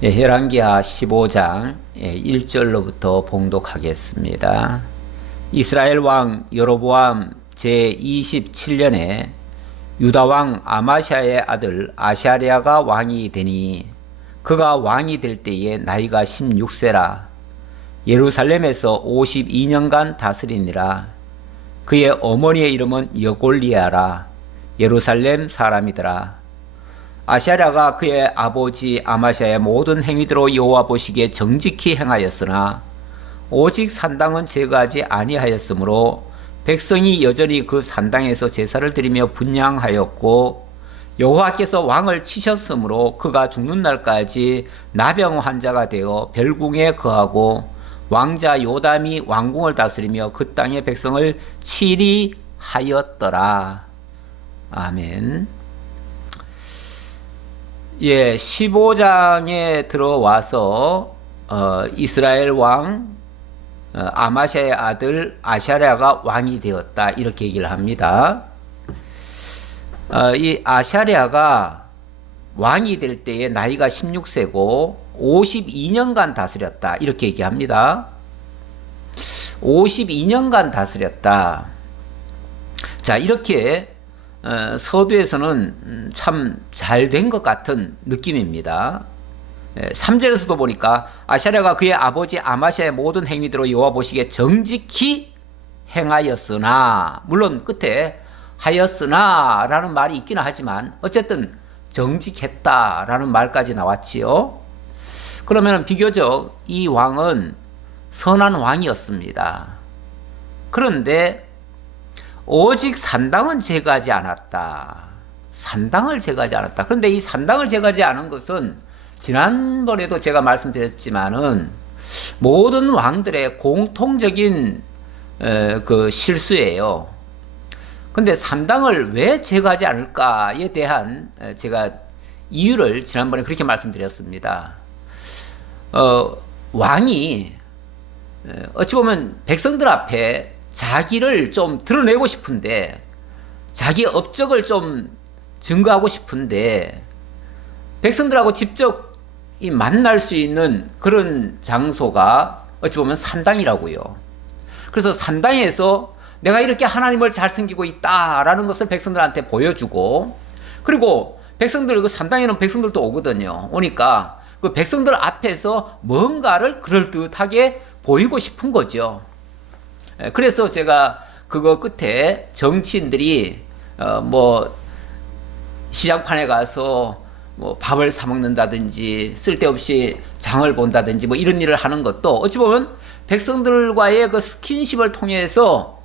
열왕기하 15장 1절로부터 봉독하겠습니다. 이스라엘 왕 여로보암 제27년에 유다 왕 아마샤의 아들 아샤랴가 왕이 되니 그가 왕이 될 때에 나이가 16세라. 예루살렘에서 52년간 다스리니라. 그의 어머니의 이름은 여골리아라. 예루살렘 사람이더라. 아샤랴가 그의 아버지 아마샤의 모든 행위대로 여호와 보시기에 정직히 행하였으나 오직 산당은 제거하지 아니하였으므로 백성이 여전히 그 산당에서 제사를 드리며 분향하였고 여호와께서 왕을 치셨으므로 그가 죽는 날까지 나병 환자가 되어 별궁에 거하고 왕자 요담이 왕궁을 다스리며 그 땅의 백성을 치리하였더라. 아멘. 15장에 들어와서 이스라엘 왕 아마샤의 아들 아샤랴가 왕이 되었다, 이렇게 얘기를 합니다. 이 아샤랴가 왕이 될 때에 나이가 16세고 52년간 다스렸다, 이렇게 얘기합니다. 52년간 다스렸다. 자, 이렇게 서두에서는 참 잘 된 것 같은 느낌입니다. 3절에서도 보니까 아샤랴가 그의 아버지 아마샤의 모든 행위대로 여호와 보시기에 정직히 행하였으나, 물론 끝에 하였으나 라는 말이 있기는 하지만 어쨌든 정직했다라는 말까지 나왔지요. 그러면 비교적 이 왕은 선한 왕이었습니다. 그런데 오직 산당은 제거하지 않았다. 산당을 제거하지 않았다. 그런데 이 산당을 제거하지 않은 것은 지난번에도 제가 말씀드렸지만은 모든 왕들의 공통적인 그 실수예요. 근데 산당을 왜 제거하지 않을까에 대한 제가 이유를 지난번에 그렇게 말씀드렸습니다. 왕이 어찌 보면 백성들 앞에 자기를 좀 드러내고 싶은데, 자기 업적을 좀 증거하고 싶은데, 백성들하고 직접 만날 수 있는 그런 장소가 어찌 보면 산당이라고요. 그래서 산당에서 내가 이렇게 하나님을 잘 섬기고 있다라는 것을 백성들한테 보여주고, 그리고 백성들, 그 산당에는 백성들도 오거든요. 오니까 그 백성들 앞에서 뭔가를 그럴듯하게 보이고 싶은 거죠. 그래서 제가 그거 끝에 정치인들이 시장판에 가서 밥을 사 먹는다든지 쓸데없이 장을 본다든지 이런 일을 하는 것도 어찌 보면 백성들과의 그 스킨십을 통해서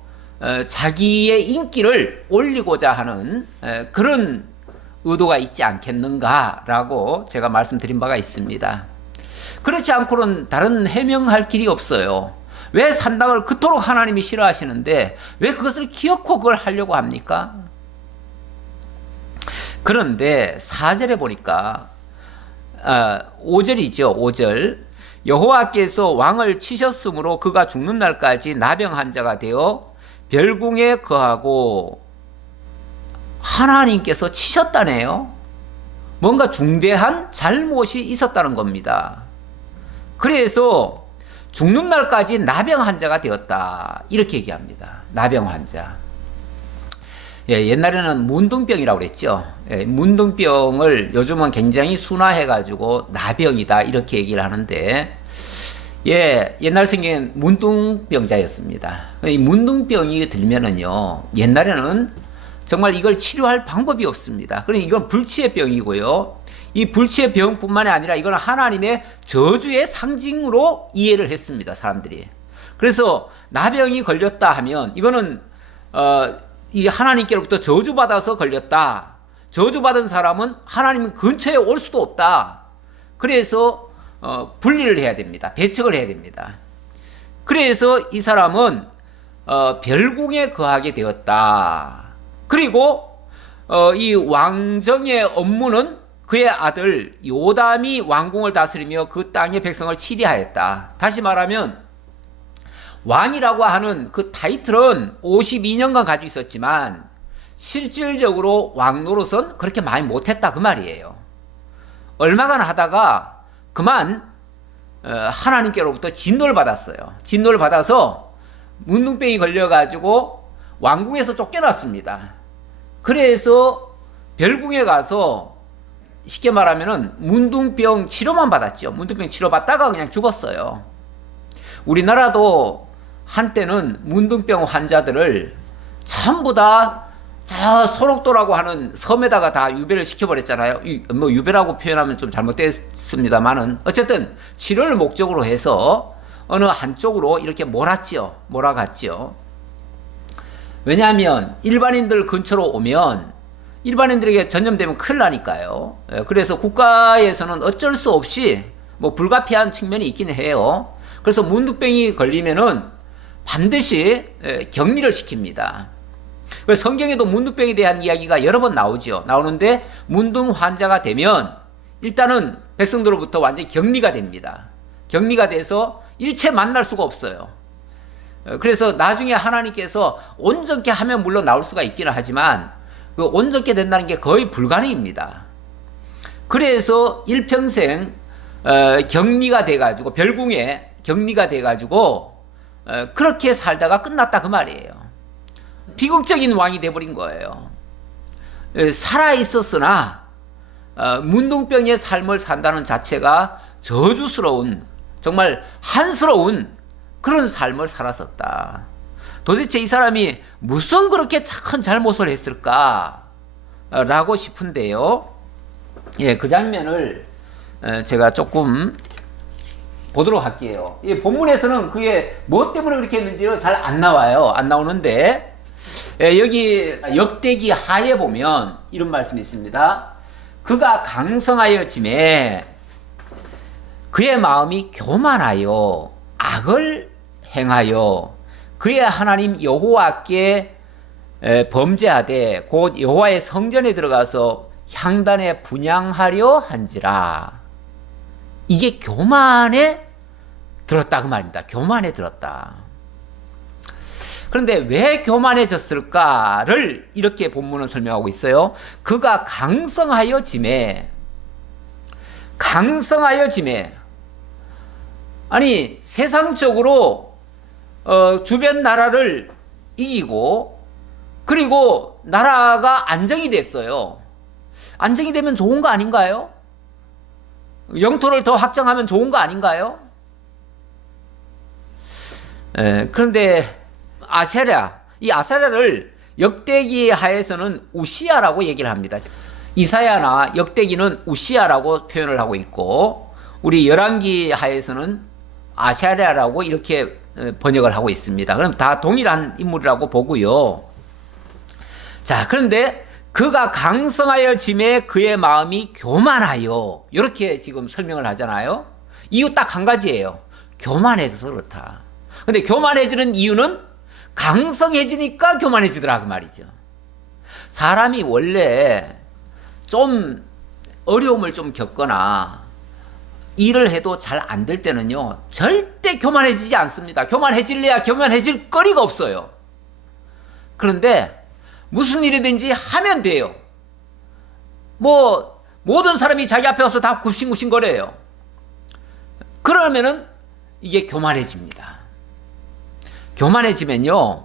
자기의 인기를 올리고자 하는 그런 의도가 있지 않겠는가라고 제가 말씀드린 바가 있습니다. 그렇지 않고는 다른 해명할 길이 없어요. 왜 산당을 그토록 하나님이 싫어하시는데 왜 그것을 기어코 그걸 하려고 합니까? 그런데 4절에 보니까 5절이죠. 5절. 여호와께서 왕을 치셨으므로 그가 죽는 날까지 나병 환자가 되어 별궁에 거하고, 하나님께서 치셨다네요. 뭔가 중대한 잘못이 있었다는 겁니다. 그래서 죽는 날까지 나병 환자가 되었다, 이렇게 얘기합니다. 나병 환자. 옛날에는 문둥병이라고 그랬죠. 문둥병을 요즘은 굉장히 순화해가지고 나병이다, 이렇게 얘기를 하는데, 옛날 생긴 문둥병자였습니다. 이 문둥병이 들면은요, 옛날에는 정말 이걸 치료할 방법이 없습니다. 그러니 이건 불치의 병이고요. 이 불치의 병뿐만이 아니라 이건 하나님의 저주의 상징으로 이해를 했습니다, 사람들이. 그래서 나병이 걸렸다 하면 이거는 이 하나님께로부터 저주받아서 걸렸다. 저주받은 사람은 하나님 근처에 올 수도 없다. 그래서 분리를 해야 됩니다. 배척을 해야 됩니다. 그래서 이 사람은 별궁에 거하게 되었다. 그리고 이 왕정의 업무는 그의 아들 요담이 왕궁을 다스리며 그 땅의 백성을 치리하였다. 다시 말하면 왕이라고 하는 그 타이틀은 52년간 가지고 있었지만 실질적으로 왕 노릇은 그렇게 많이 못했다, 그 말이에요. 얼마간 하다가 그만 하나님께로부터 진노를 받았어요. 진노를 받아서 문둥병이 걸려가지고 왕궁에서 쫓겨났습니다. 그래서 별궁에 가서 쉽게 말하면은 문둥병 치료만 받았죠. 문둥병 치료 받다가 그냥 죽었어요. 우리나라도 한때는 문둥병 환자들을 전부 다 저 소록도라고 하는 섬에다가 다 유배를 시켜버렸잖아요. 뭐 유배라고 표현하면 좀 잘못됐습니다만은 어쨌든 치료를 목적으로 해서 어느 한쪽으로 이렇게 몰아갔죠. 왜냐하면 일반인들 근처로 오면 일반인들에게 전염되면 큰일 나니까요. 그래서 국가에서는 어쩔 수 없이 뭐 불가피한 측면이 있기는 해요. 그래서 문둥병이 걸리면은 반드시 격리를 시킵니다. 그래서 성경에도 문둥병에 대한 이야기가 여러 번 나오는데 문둥 환자가 되면 일단은 백성들로부터 완전히 격리가 됩니다. 격리가 돼서 일체 만날 수가 없어요. 그래서 나중에 하나님께서 온전케 하면 물론 나올 수가 있기는 하지만 그 온전케 된다는 게 거의 불가능입니다. 그래서 일평생 격리가 돼가지고 별궁에 격리가 돼가지고 그렇게 살다가 끝났다 그 말이에요. 비극적인 왕이 돼버린 거예요. 살아있었으나 문둥병의 삶을 산다는 자체가 저주스러운 정말 한스러운 그런 삶을 살았었다. 도대체 이 사람이 무슨 그렇게 큰 잘못을 했을까 라고 싶은데요. 예, 그 장면을 제가 조금 보도록 할게요. 이 본문에서는 그게 뭐 때문에 그렇게 했는지는 잘 안 나와요. 안 나오는데 여기 역대기 하에 보면 이런 말씀이 있습니다. 그가 강성하여짐에 그의 마음이 교만하여 악을 행하여 그의 하나님 여호와께 범죄하되 곧 여호와의 성전에 들어가서 향단에 분향하려 한지라. 이게 교만에 들었다 그 말입니다. 교만에 들었다. 그런데 왜 교만해졌을까를 이렇게 본문은 설명하고 있어요. 그가 강성하여짐에 아니 세상적으로 주변 나라를 이기고 그리고 나라가 안정이 됐어요. 안정이 되면 좋은 거 아닌가요? 영토를 더 확장하면 좋은 거 아닌가요? 그런데 이 아세랴를 역대기 하에서는 우시야라고 얘기를 합니다. 이사야나 역대기는 우시야라고 표현을 하고 있고 우리 열왕기 하에서는 아세랴라고 이렇게 번역을 하고 있습니다. 그럼 다 동일한 인물이라고 보고요. 자, 그런데 그가 강성하여짐에 그의 마음이 교만하여 이렇게 지금 설명을 하잖아요. 이유 딱 한 가지예요. 교만해져서 그렇다. 근데 교만해지는 이유는 강성해지니까 교만해지더라 그 말이죠. 사람이 원래 좀 어려움을 좀 겪거나 일을 해도 잘 안 될 때는요 절대 교만해지지 않습니다. 교만해질래야 교만해질 거리가 없어요. 그런데 무슨 일이든지 하면 돼요. 뭐 모든 사람이 자기 앞에 와서 다 굽신굽신 거래요. 그러면은 이게 교만해집니다. 교만해지면요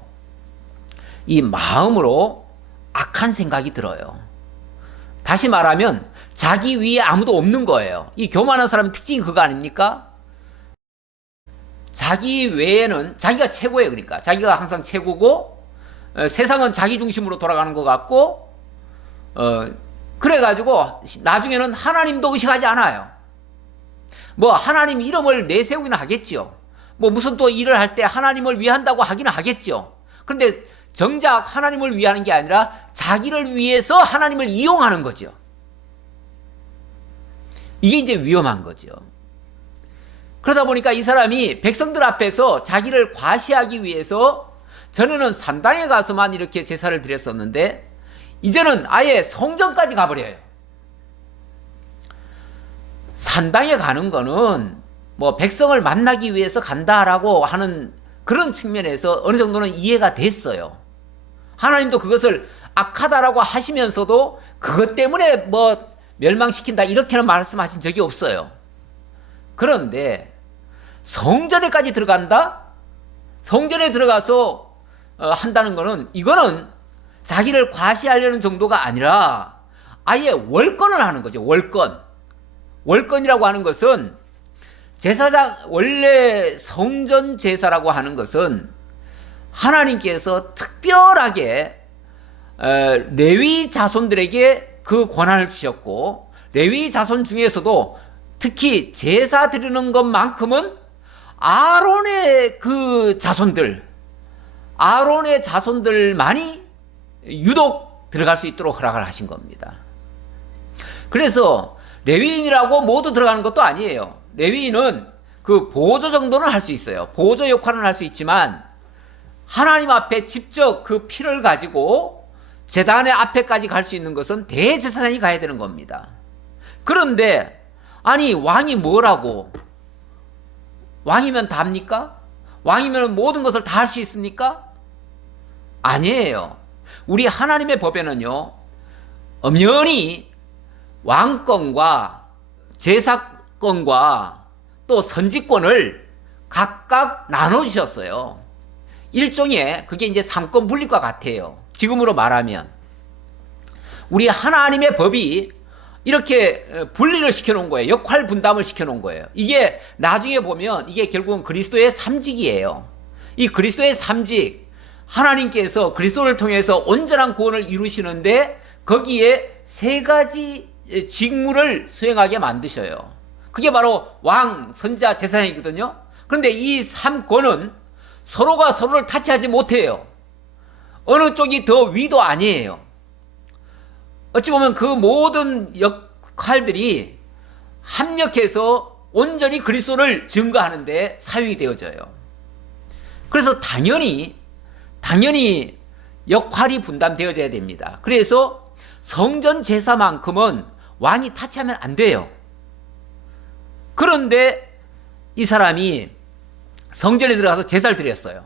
이 마음으로 악한 생각이 들어요. 다시 말하면 자기 위에 아무도 없는 거예요. 이 교만한 사람의 특징이 그거 아닙니까? 자기 외에는 자기가 최고예요. 그러니까 자기가 항상 최고고 세상은 자기 중심으로 돌아가는 것 같고 그래가지고 나중에는 하나님도 의식하지 않아요. 뭐 하나님 이름을 내세우기는 하겠죠. 뭐 무슨 또 일을 할 때 하나님을 위한다고 하기는 하겠죠. 그런데 정작 하나님을 위하는 게 아니라 자기를 위해서 하나님을 이용하는 거죠. 이게 이제 위험한 거죠. 그러다 보니까 이 사람이 백성들 앞에서 자기를 과시하기 위해서 전에는 산당에 가서만 이렇게 제사를 드렸었는데 이제는 아예 성전까지 가버려요. 산당에 가는 거는 뭐 백성을 만나기 위해서 간다라고 하는 그런 측면에서 어느 정도는 이해가 됐어요. 하나님도 그것을 악하다라고 하시면서도 그것 때문에 뭐 멸망시킨다 이렇게는 말씀하신 적이 없어요. 그런데 성전에까지 들어간다? 성전에 들어가서 한다는 거는, 이거는 자기를 과시하려는 정도가 아니라 아예 월권을 하는 거죠. 월권. 월권이라고 하는 것은 제사장, 원래 성전 제사라고 하는 것은 하나님께서 특별하게 레위 자손들에게 그 권한을 주셨고, 레위 자손 중에서도 특히 제사 드리는 것만큼은 아론의 그 자손들, 아론의 자손들만이 유독 들어갈 수 있도록 허락을 하신 겁니다. 그래서 레위인이라고 모두 들어가는 것도 아니에요. 레위인은 그 보조 정도는 할 수 있어요. 보조 역할은 할 수 있지만 하나님 앞에 직접 그 피를 가지고 제단의 앞에까지 갈 수 있는 것은 대제사장이 가야 되는 겁니다. 그런데 아니, 왕이 뭐라고? 왕이면 답니까? 왕이면 모든 것을 다 할 수 있습니까? 아니에요. 우리 하나님의 법에는요, 엄연히 왕권과 제사권과 또 선지권을 각각 나눠주셨어요. 일종의 그게 이제 삼권 분립과 같아요. 지금으로 말하면 우리 하나님의 법이 이렇게 분리를 시켜놓은 거예요. 역할 분담을 시켜놓은 거예요. 이게 나중에 보면 이게 결국은 그리스도의 삼직이에요. 이 그리스도의 삼직, 하나님께서 그리스도를 통해서 온전한 구원을 이루시는데 거기에 세 가지 직무를 수행하게 만드셔요. 그게 바로 왕, 선지자, 제사장이거든요. 그런데 이 삼권은 서로가 서로를 타치하지 못해요. 어느 쪽이 더 위도 아니에요. 어찌 보면 그 모든 역할들이 합력해서 온전히 그리스도를 증거하는데 사용이 되어져요. 그래서 당연히 역할이 분담되어져야 됩니다. 그래서 성전 제사만큼은 왕이 타치하면 안 돼요. 그런데 이 사람이 성전에 들어가서 제사를 드렸어요.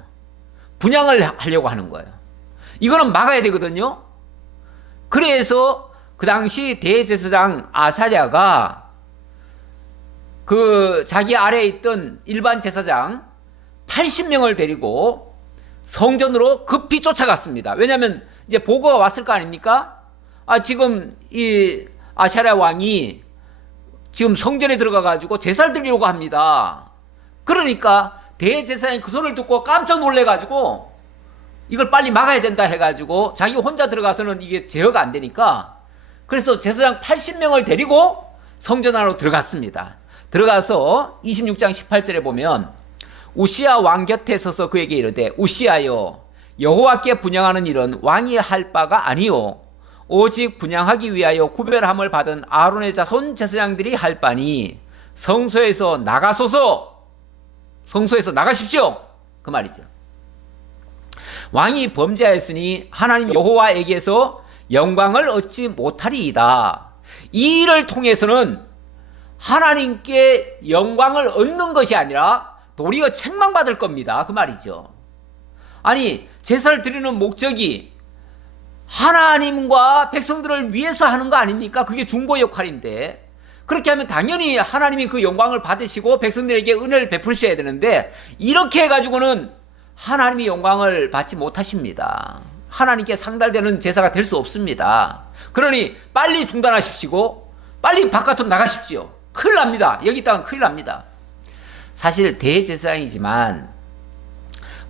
분향을 하려고 하는 거예요. 이거는 막아야 되거든요. 그래서 그 당시 대제사장 아사랴가 그 자기 아래에 있던 일반 제사장 80명을 데리고 성전으로 급히 쫓아갔습니다. 왜냐하면 이제 보고가 왔을 거 아닙니까? 지금 이 아사랴 왕이 지금 성전에 들어가 가지고 제사를 드리려고 합니다. 그러니까 대제사장이 그 소리를 듣고 깜짝 놀래 가지고 이걸 빨리 막아야 된다 해가지고 자기 혼자 들어가서는 이게 제어가 안 되니까, 그래서 제사장 80명을 데리고 성전 안으로 들어갔습니다. 들어가서 26장 18절에 보면 우시야 왕 곁에 서서 그에게 이르되 우시야여, 여호와께 분향하는 일은 왕이 할 바가 아니요 오직 분향하기 위하여 구별함을 받은 아론의 자손 제사장들이 할 바니 성소에서 나가소서, 성소에서 나가십시오, 그 말이죠. 왕이 범죄하였으니 하나님 여호와에게서 영광을 얻지 못하리이다. 이 일을 통해서는 하나님께 영광을 얻는 것이 아니라 도리어 책망받을 겁니다, 그 말이죠. 아니, 제사를 드리는 목적이 하나님과 백성들을 위해서 하는 거 아닙니까? 그게 중보 역할인데, 그렇게 하면 당연히 하나님이 그 영광을 받으시고 백성들에게 은혜를 베푸셔야 되는데, 이렇게 해가지고는 하나님이 영광을 받지 못하십니다. 하나님께 상달되는 제사가 될 수 없습니다. 그러니 빨리 중단하십시오. 빨리 바깥으로 나가십시오. 큰일 납니다. 여기 있다가 큰일 납니다. 사실 대제사장이지만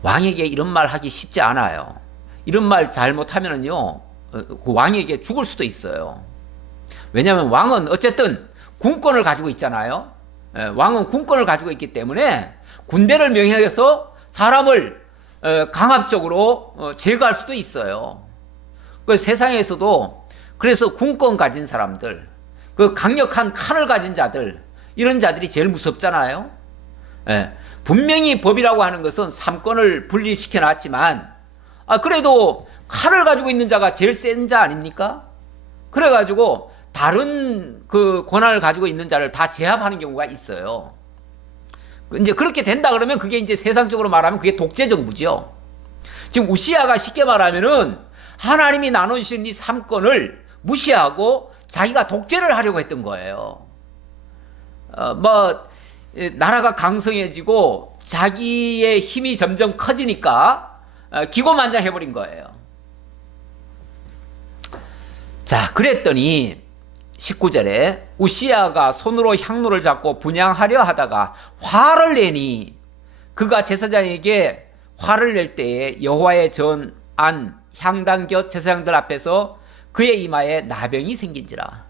왕에게 이런 말 하기 쉽지 않아요. 이런 말 잘못하면은요, 그 왕에게 죽을 수도 있어요. 왜냐하면 왕은 어쨌든 군권을 가지고 있잖아요. 왕은 군권을 가지고 있기 때문에 군대를 명령해서 사람을 강압적으로 제거할 수도 있어요. 그 세상에서도 그래서 군권 가진 사람들, 그 강력한 칼을 가진 자들, 이런 자들이 제일 무섭잖아요. 분명히 법이라고 하는 것은 삼권을 분리시켜 놨지만 그래도 칼을 가지고 있는 자가 제일 센 자 아닙니까? 그래가지고 다른 그 권한을 가지고 있는 자를 다 제압하는 경우가 있어요. 이제 그렇게 된다 그러면 그게 이제 세상적으로 말하면 그게 독재 정부죠. 지금 우시야가 쉽게 말하면은 하나님이 나눠주신 이 삼권을 무시하고 자기가 독재를 하려고 했던 거예요. 나라가 강성해지고 자기의 힘이 점점 커지니까 기고만장해버린 거예요. 자, 그랬더니 19절에 우시야가 손으로 향로를 잡고 분향하려 하다가 화를 내니 그가 제사장에게 화를 낼 때에 여호와의 전안 향단 곁 제사장들 앞에서 그의 이마에 나병이 생긴지라.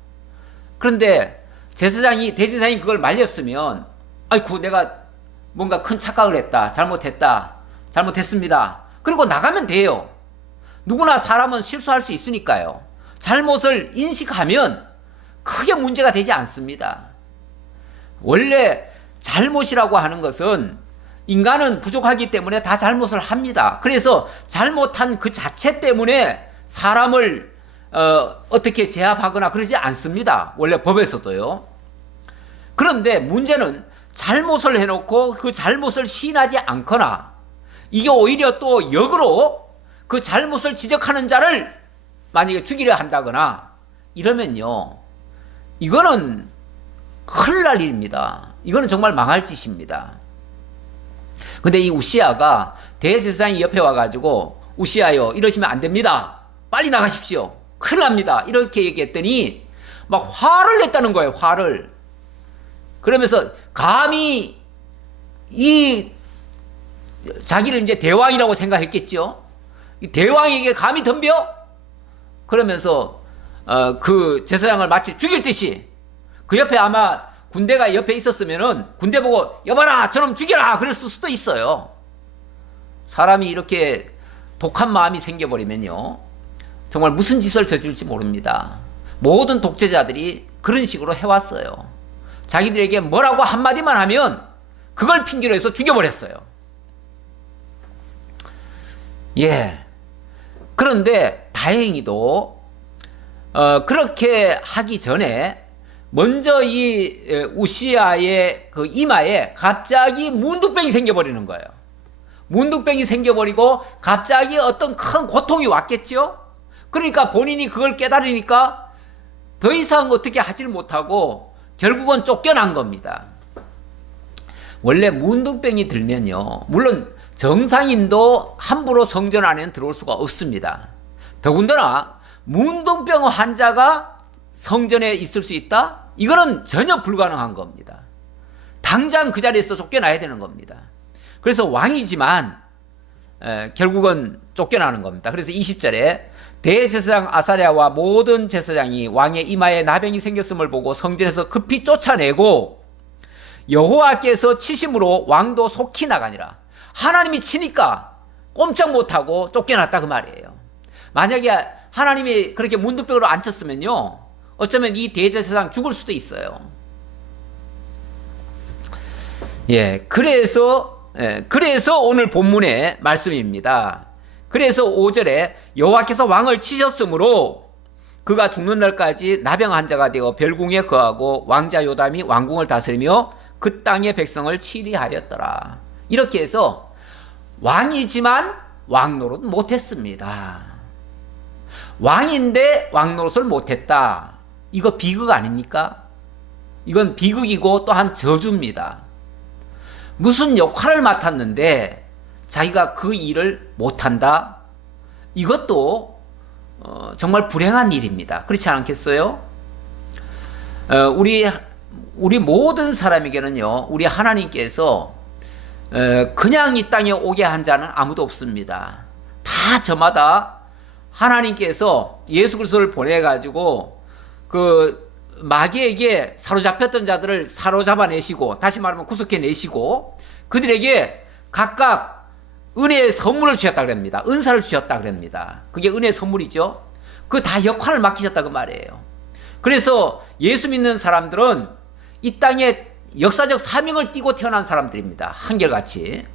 그런데 대제사장이 그걸 말렸으면 아이고 내가 뭔가 큰 착각을 했다, 잘못했습니다, 그리고 나가면 돼요. 누구나 사람은 실수할 수 있으니까요. 잘못을 인식하면 크게 문제가 되지 않습니다. 원래 잘못이라고 하는 것은 인간은 부족하기 때문에 다 잘못을 합니다. 그래서 잘못한 그 자체 때문에 사람을 어떻게 제압하거나 그러지 않습니다. 원래 법에서도요. 그런데 문제는 잘못을 해놓고 그 잘못을 시인하지 않거나 이게 오히려 또 역으로 그 잘못을 지적하는 자를 만약에 죽이려 한다거나 이러면요, 이거는 큰일 날 일입니다. 이거는 정말 망할 짓입니다. 근데 이 우시야가 대제사장이 옆에 와가지고 우시야요, 이러시면 안 됩니다, 빨리 나가십시오, 큰일 납니다, 이렇게 얘기했더니 막 화를 냈다는 거예요. 화를. 그러면서 감히 이 자기를 이제 대왕이라고 생각했겠죠. 이 대왕에게 감히 덤벼? 그러면서 그 제사장을 마치 죽일 듯이, 그 옆에 아마 군대가 옆에 있었으면은 군대 보고 여봐라 저놈 죽여라 그랬을 수도 있어요. 사람이 이렇게 독한 마음이 생겨버리면요, 정말 무슨 짓을 저질지 모릅니다. 모든 독재자들이 그런 식으로 해왔어요. 자기들에게 뭐라고 한마디만 하면 그걸 핑계로 해서 죽여버렸어요. 예. 그런데 다행히도 그렇게 하기 전에 먼저 이 우시야의 그 이마에 갑자기 문둥병이 생겨버리는 거예요. 문둥병이 생겨버리고 갑자기 어떤 큰 고통이 왔겠죠. 그러니까 본인이 그걸 깨달으니까 더 이상 어떻게 하질 못하고 결국은 쫓겨난 겁니다. 원래 문둥병이 들면요, 물론 정상인도 함부로 성전 안에는 들어올 수가 없습니다. 더군다나 문둥병 환자가 성전에 있을 수 있다? 이거는 전혀 불가능한 겁니다. 당장 그 자리에서 쫓겨나야 되는 겁니다. 그래서 왕이지만 결국은 쫓겨나는 겁니다. 그래서 20절에 대제사장 아사랴와 모든 제사장이 왕의 이마에 나병이 생겼음을 보고 성전에서 급히 쫓아내고 여호와께서 치심으로 왕도 속히 나가니라. 하나님이 치니까 꼼짝 못하고 쫓겨났다 그 말이에요. 만약에 하나님이 그렇게 문둥병으로 안 쳤으면요, 어쩌면 이 대제사장 죽을 수도 있어요. 예, 그래서 오늘 본문의 말씀입니다. 그래서 5절에 여호와께서 왕을 치셨으므로 그가 죽는 날까지 나병 환자가 되어 별궁에 거하고 왕자 요담이 왕궁을 다스리며 그 땅의 백성을 치리하였더라. 이렇게 해서 왕이지만 왕노릇 못했습니다. 왕인데 왕노릇을 못했다. 이거 비극 아닙니까? 이건 비극이고 또한 저주입니다. 무슨 역할을 맡았는데 자기가 그 일을 못한다? 이것도 정말 불행한 일입니다. 그렇지 않겠어요? 우리 모든 사람에게는요, 우리 하나님께서 그냥 이 땅에 오게 한 자는 아무도 없습니다. 다 저마다 하나님께서 예수 그리스도를 보내가지고 그 마귀에게 사로잡혔던 자들을 사로잡아내시고, 다시 말하면 구속해내시고, 그들에게 각각 은혜의 선물을 주셨다 그럽니다. 은사를 주셨다 그럽니다. 그게 은혜의 선물이죠. 그 다 역할을 맡기셨다 그 말이에요. 그래서 예수 믿는 사람들은 이 땅에 역사적 사명을 띠고 태어난 사람들입니다. 한결같이.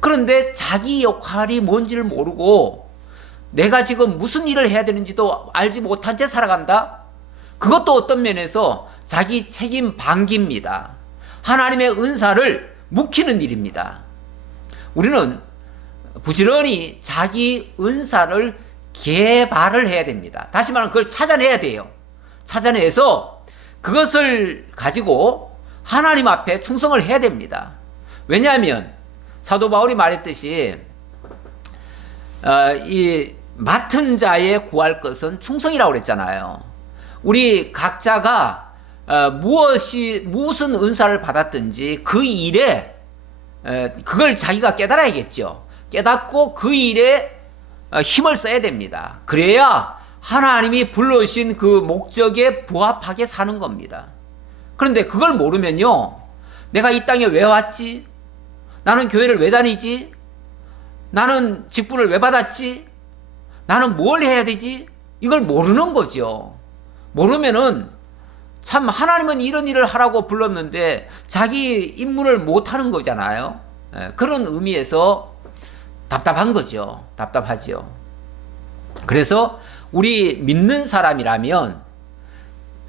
그런데 자기 역할이 뭔지를 모르고 내가 지금 무슨 일을 해야 되는지도 알지 못한 채 살아간다? 그것도 어떤 면에서 자기 책임 방기입니다. 하나님의 은사를 묵히는 일입니다. 우리는 부지런히 자기 은사를 개발을 해야 됩니다. 다시 말하면 그걸 찾아내야 돼요. 찾아내서 그것을 가지고 하나님 앞에 충성을 해야 됩니다. 왜냐하면 사도 바울이 말했듯이 이 맡은 자에 구할 것은 충성이라고 그랬잖아요. 우리 각자가 무슨 은사를 받았든지 그 일에 그걸 자기가 깨달아야겠죠. 깨닫고 그 일에 힘을 써야 됩니다. 그래야 하나님이 불러주신 그 목적에 부합하게 사는 겁니다. 그런데 그걸 모르면요, 내가 이 땅에 왜 왔지? 나는 교회를 왜 다니지? 나는 직분을 왜 받았지? 나는 뭘 해야 되지? 이걸 모르는 거죠. 모르면은 참 하나님은 이런 일을 하라고 불렀는데 자기 임무를 못하는 거잖아요. 그런 의미에서 답답한 거죠. 답답하죠. 그래서 우리 믿는 사람이라면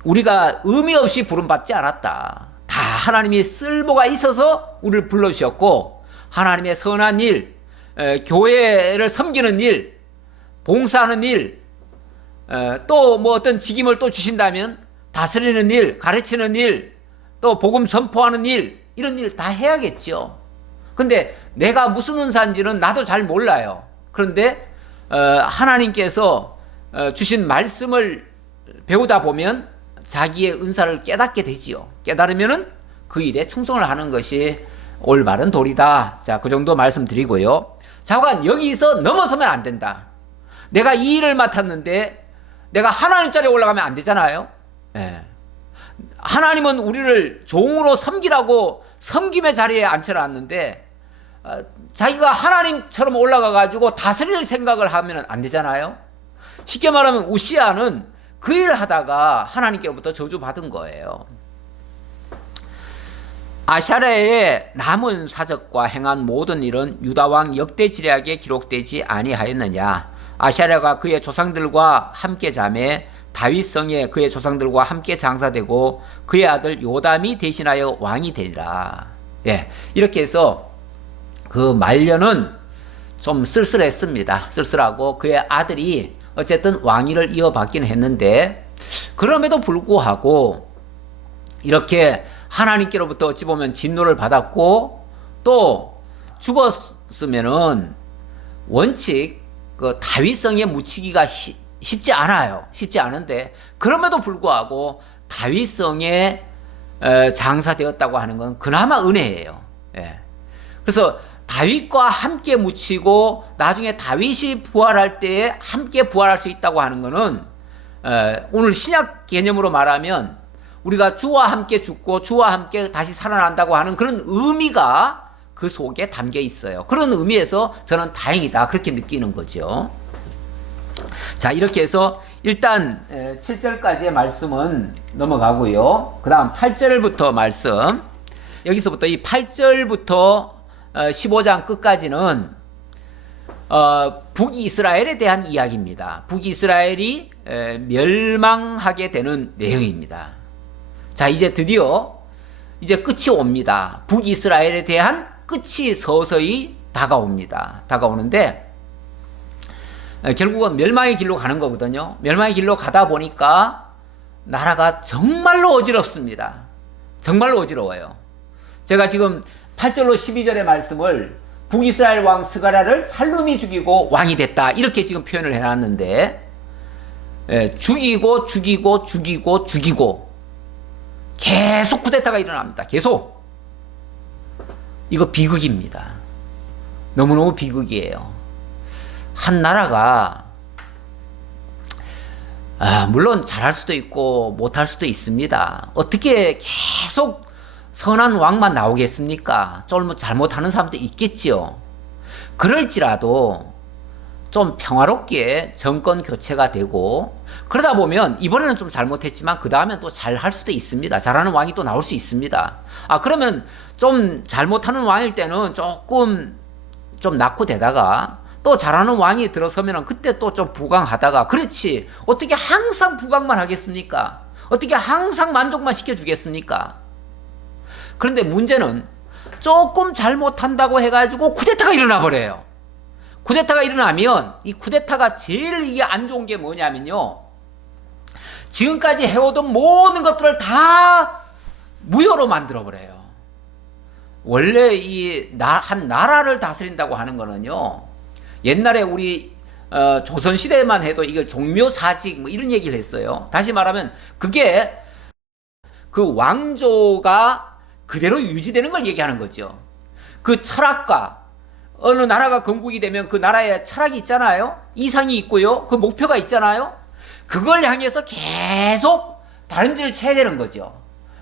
우리가 의미 없이 부름받지 않았다. 다 하나님이 쓸모가 있어서 우리를 불러주셨고, 하나님의 선한 일, 교회를 섬기는 일, 봉사하는 일, 또 뭐 어떤 직임을 또 주신다면 다스리는 일, 가르치는 일, 또 복음 선포하는 일, 이런 일 다 해야겠죠. 근데 내가 무슨 은사인지는 나도 잘 몰라요. 그런데 하나님께서 주신 말씀을 배우다 보면 자기의 은사를 깨닫게 되지요. 깨달으면은 그 일에 충성을 하는 것이 올바른 도리다. 자, 그 정도 말씀드리고요. 자관 여기서 넘어서면 안 된다. 내가 이 일을 맡았는데 내가 하나님 자리에 올라가면 안 되잖아요. 하나님은 우리를 종으로 섬기라고 섬김의 자리에 앉혀놨는데 자기가 하나님처럼 올라가 가지고 다스릴 생각을 하면 안 되잖아요. 쉽게 말하면 우시아는 그 일을 하다가 하나님께로부터 저주받은 거예요. 아샤랴의 남은 사적과 행한 모든 일은 유다왕 역대지략에 기록되지 아니하였느냐. 아샤랴가 그의 조상들과 함께 자매 다윗성에 그의 조상들과 함께 장사되고 그의 아들 요담이 대신하여 왕이 되리라. 이렇게 해서 그 말년은 좀 쓸쓸했습니다. 쓸쓸하고 그의 아들이 어쨌든 왕위를 이어받긴 했는데, 그럼에도 불구하고 이렇게 하나님께로부터 어찌 보면 진노를 받았고 또 죽었으면은 원칙 그 다윗성에 묻히기가 쉽지 않아요. 쉽지 않은데 그럼에도 불구하고 다윗성에 장사되었다고 하는 건 그나마 은혜예요. 그래서 다윗과 함께 묻히고 나중에 다윗이 부활할 때에 함께 부활할 수 있다고 하는 것은 오늘 신약 개념으로 말하면 우리가 주와 함께 죽고 주와 함께 다시 살아난다고 하는 그런 의미가 그 속에 담겨 있어요. 그런 의미에서 저는 다행이다 그렇게 느끼는 거죠. 자, 이렇게 해서 일단 7절까지의 말씀은 넘어가고요. 그 다음 8절부터 말씀, 여기서부터 이 8절부터 15장 끝까지는 북이스라엘에 대한 이야기입니다. 북이스라엘이 멸망하게 되는 내용입니다. 자, 이제 드디어 이제 끝이 옵니다. 북이스라엘에 대한 끝이 서서히 다가오는데 결국은 멸망의 길로 가는 거거든요. 멸망의 길로 가다 보니까 나라가 정말로 어지럽습니다. 정말로 어지러워요. 제가 지금 8절로 12절의 말씀을 북이스라엘 왕 스가랴를 살룸이 죽이고 왕이 됐다 이렇게 지금 표현을 해놨는데, 죽이고 계속 쿠데타가 일어납니다. 계속. 이거 비극입니다. 너무너무 비극이에요. 한 나라가 물론 잘할 수도 있고 못할 수도 있습니다. 어떻게 계속 선한 왕만 나오겠습니까? 좀 잘못하는 사람도 있겠지요. 그럴지라도 좀 평화롭게 정권 교체가 되고 그러다 보면 이번에는 좀 잘못했지만 그 다음엔 또 잘할 수도 있습니다. 잘하는 왕이 또 나올 수 있습니다. 그러면 좀 잘못하는 왕일 때는 조금 좀 낙후되다가 또 잘하는 왕이 들어서면 그때 또 좀 부강하다가, 그렇지 어떻게 항상 부강만 하겠습니까? 어떻게 항상 만족만 시켜주겠습니까? 그런데 문제는 조금 잘못한다고 해가지고 쿠데타가 일어나 버려요. 쿠데타가 일어나면 이 쿠데타가 제일 이게 안 좋은 게 뭐냐면요, 지금까지 해오던 모든 것들을 다 무효로 만들어 버려요. 원래 한 나라를 다스린다고 하는 거는요, 옛날에 우리 조선시대만 해도 이걸 종묘사직 뭐 이런 얘기를 했어요. 다시 말하면 그게 그 왕조가 그대로 유지되는 걸 얘기하는 거죠. 그 철학과 어느 나라가 건국이 되면 그 나라에 철학이 있잖아요. 이상이 있고요. 그 목표가 있잖아요. 그걸 향해서 계속 다른지를 쳐야 되는 거죠.